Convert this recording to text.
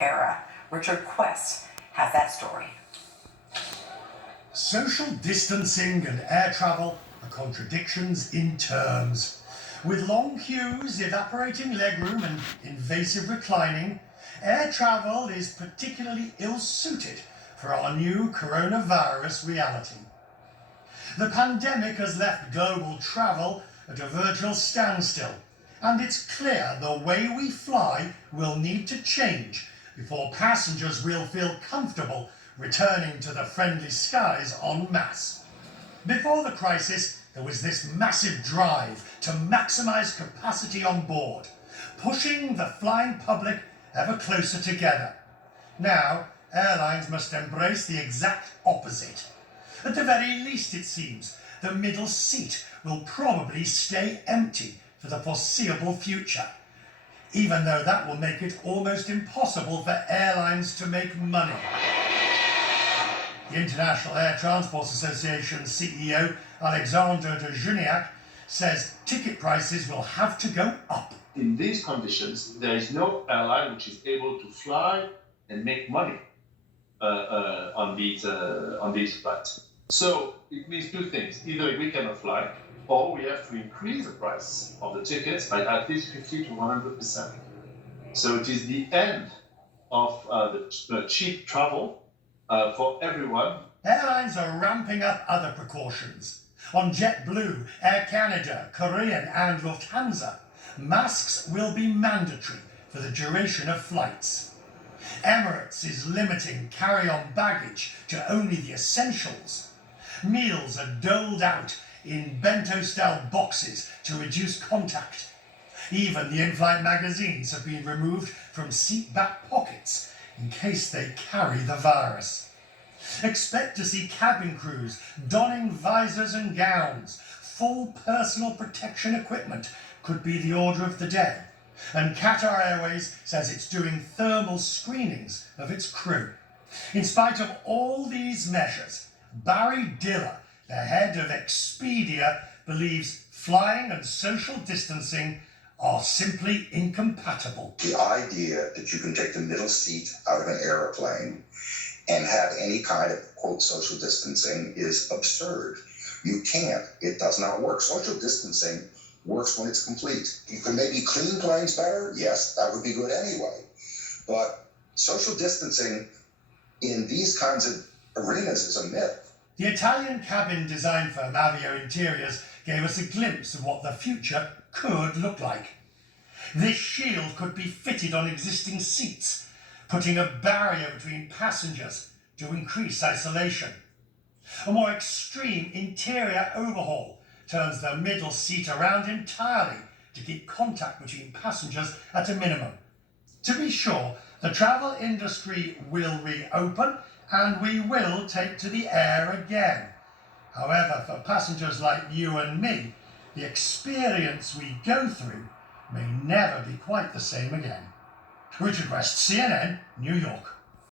era. Richard Quest has that story. Social distancing and air travel are contradictions in terms. With long queues, evaporating legroom, and invasive reclining, air travel is particularly ill-suited for our new coronavirus reality. The pandemic has left global travel at a virtual standstill, and it's clear the way we fly will need to change before passengers will feel comfortable returning to the friendly skies en masse. Before the crisis, there was this massive drive to maximise capacity on board, pushing the flying public ever closer together. Now, airlines must embrace the exact opposite. At the very least, it seems, the middle seat will probably stay empty for the foreseeable future, even though that will make it almost impossible for airlines to make money. The International Air Transport Association CEO Alexandre de Juniac says ticket prices will have to go up. In these conditions, there is no airline which is able to fly and make money on these flights. So it means two things: either we cannot fly, or we have to increase the price of the tickets by at least 50 to 100%. So it is the end of the cheap travel for everyone. Airlines are ramping up other precautions. On JetBlue, Air Canada, Korean and Lufthansa, masks will be mandatory for the duration of flights. Emirates is limiting carry-on baggage to only the essentials. Meals are doled out in bento-style boxes to reduce contact. Even the in-flight magazines have been removed from seat back pockets in case they carry the virus. Expect to see cabin crews donning visors and gowns. Full personal protection equipment could be the order of the day. And Qatar Airways says it's doing thermal screenings of its crew. In spite of all these measures, Barry Diller, the head of Expedia, believes flying and social distancing are simply incompatible. The idea that you can take the middle seat out of an airplane and have any kind of, quote, social distancing is absurd. You can't. It does not work. Social distancing works when it's complete. You can maybe clean planes better. Yes, that would be good anyway. But social distancing in these kinds of arenas is a myth. The Italian cabin design firm Avio Interiors gave us a glimpse of what the future could look like. This shield could be fitted on existing seats, putting a barrier between passengers to increase isolation. A more extreme interior overhaul turns the middle seat around entirely to keep contact between passengers at a minimum. To be sure, the travel industry will reopen and we will take to the air again. However, for passengers like you and me, the experience we go through may never be quite the same again. Richard West, CNN, New York.